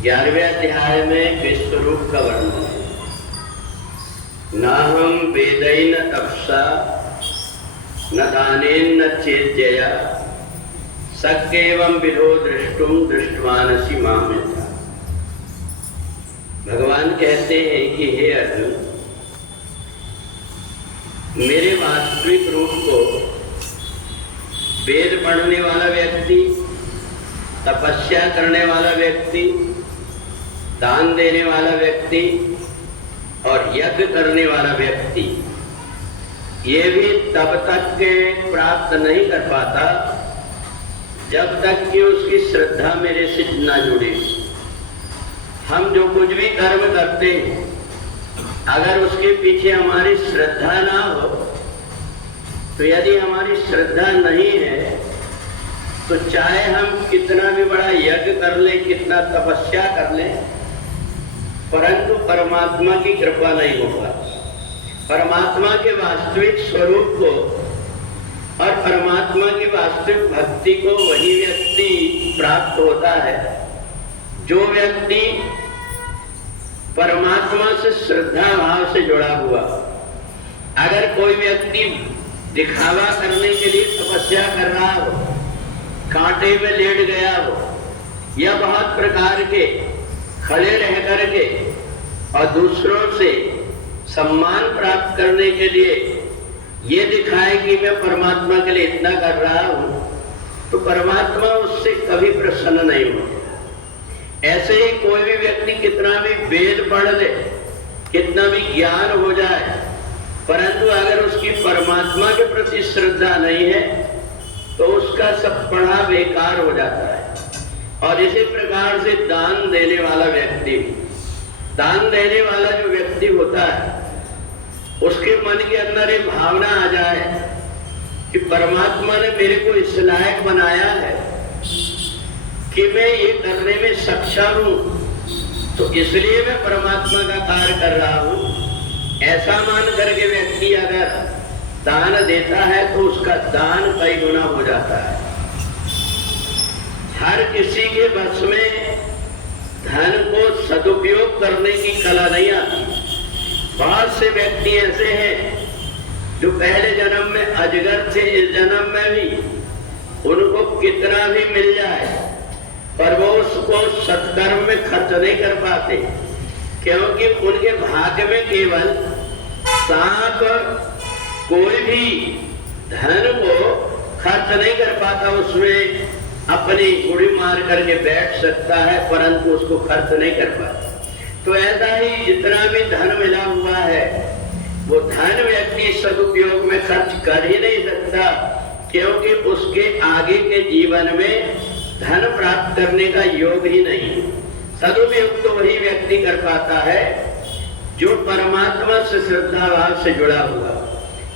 11वें अध्याय में विश्वरूप का वर्णन है। नाहं वेदैन तपसा न दानेन न चेद्यया सक्येवं विधो दृष्टुम दृष्टवानसि माम यथा। भगवान कहते हैं कि हे अर्जुन, मेरे वास्तविक रूप को वेद पढ़ने वाला व्यक्ति, तपस्या करने वाला व्यक्ति, दान देने वाला व्यक्ति और यज्ञ करने वाला व्यक्ति ये भी तब तक के प्राप्त नहीं कर पाता जब तक कि उसकी श्रद्धा मेरे से ना जुड़े। हम जो कुछ भी कर्म करते हैं, अगर उसके पीछे हमारी श्रद्धा ना हो, तो यदि हमारी श्रद्धा नहीं है तो चाहे हम कितना भी बड़ा यज्ञ कर लें, कितना तपस्या कर लें, परंतु परमात्मा की कृपा नहीं होगा। परमात्मा के वास्तविक स्वरूप को और परमात्मा की वास्तविक भक्ति को वही व्यक्ति प्राप्त होता है जो व्यक्ति परमात्मा से श्रद्धा भाव से जुड़ा हुआ। अगर कोई व्यक्ति दिखावा करने के लिए तपस्या कर रहा हो, कांटे में लेट गया हो, या बहुत प्रकार के खड़े रह करके और दूसरों से सम्मान प्राप्त करने के लिए ये दिखाए कि मैं परमात्मा के लिए इतना कर रहा हूं, तो परमात्मा उससे कभी प्रसन्न नहीं होगा। ऐसे ही कोई भी व्यक्ति कितना भी वेद पढ़ ले, कितना भी ज्ञान हो जाए, परंतु अगर उसकी परमात्मा के प्रति श्रद्धा नहीं है तो उसका सब पढ़ा बेकार हो जाता है। और इसी प्रकार से दान देने वाला व्यक्ति, दान देने वाला जो व्यक्ति होता है, उसके मन के अंदर एक भावना आ जाए कि परमात्मा ने मेरे को इस लायक बनाया है कि मैं ये करने में सक्षम हूं, तो इसलिए मैं परमात्मा का कार्य कर रहा हूं। ऐसा मान करके व्यक्ति अगर दान देता है तो उसका दान कई गुना हो जाता है। हर किसी के बस में धन को सदुपयोग करने की कला नहीं आती। बहुत से व्यक्ति ऐसे हैं जो पहले जन्म में अजगर थे, इस जन्म में भी उनको कितना भी मिल जाए पर वो उसको सत्कर्म में खर्च नहीं कर पाते, क्योंकि उनके भाग्य में केवल सांप कोई भी धन को खर्च नहीं कर पाता, उसमें अपनी उड़ी मार करके बैठ सकता है परंतु उसको खर्च नहीं कर पाता। तो ऐसा ही जितना भी धन मिला हुआ है वो धन व्यक्ति सदुपयोग में खर्च कर ही नहीं सकता, क्योंकि उसके आगे के जीवन में धन प्राप्त करने का योग ही नहीं। सदुपयोग तो वही व्यक्ति कर पाता है जो परमात्मा से श्रद्धा भाव से जुड़ा हुआ।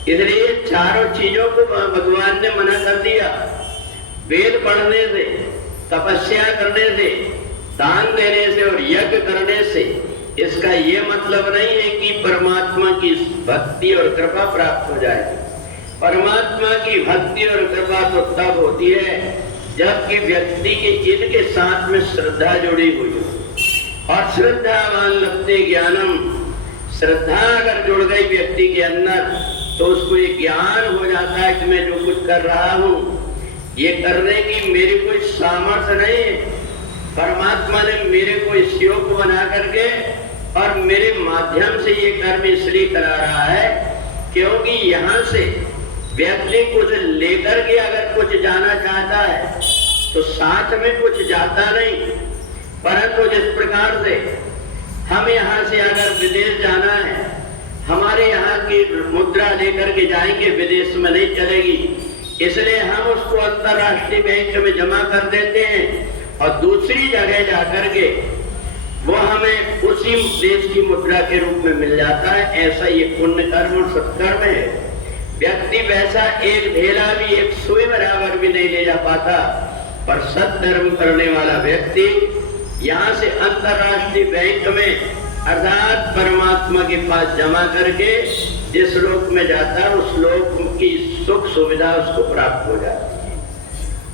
इसलिए चारों चीजों को भगवान ने मना कर दिया। वेद पढ़ने से, तपस्या करने से, दान देने से और यज्ञ करने से इसका ये मतलब नहीं है कि परमात्मा की भक्ति और कृपा प्राप्त हो जाएगी। परमात्मा की भक्ति और कृपा तो तब होती है जबकि व्यक्ति के इनके साथ में श्रद्धा जुड़ी हुई हो। और श्रद्धावान लभते ज्ञानम, श्रद्धा अगर जुड़ गई व्यक्ति के अंदर तो उसको ये ज्ञान हो जाता है कि मैं जो कुछ कर रहा हूं ये करने की मेरी कोई सामर्थ्य नहीं है। परमात्मा ने मेरे को इस योग को बना करके और मेरे माध्यम से ये कर्म इसलिए करा रहा है क्योंकि यहाँ से व्यक्ति कुछ लेकर के अगर कुछ जाना चाहता है तो साथ में कुछ जाता नहीं, परंतु जिस प्रकार से हम यहाँ से अगर विदेश जाना है, हमारे यहाँ की मुद्रा लेकर के जाएंगे, विदेश में नहीं चलेगी, इसलिए हम उसको अंतरराष्ट्रीय बैंक में जमा कर देते हैं और दूसरी जगह जाकर के वो हमें उसी देश की मुद्रा के रूप में मिल जाता है। ऐसा ये पुण्य कर्म और सत्कर्म है। व्यक्ति वैसा एक ढेला भी, एक सुई बराबर भी नहीं ले जा पाता, पर सत्कर्म करने वाला व्यक्ति यहाँ से अंतरराष्ट्रीय बैंक में अर्थात परमात्मा के पास जमा करके जिस लोक में जाता है उस लोक की सुख सुविधा उसको प्राप्त हो जाती है।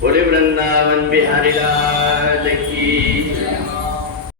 बोले वृंदावन बिहारी लाल की।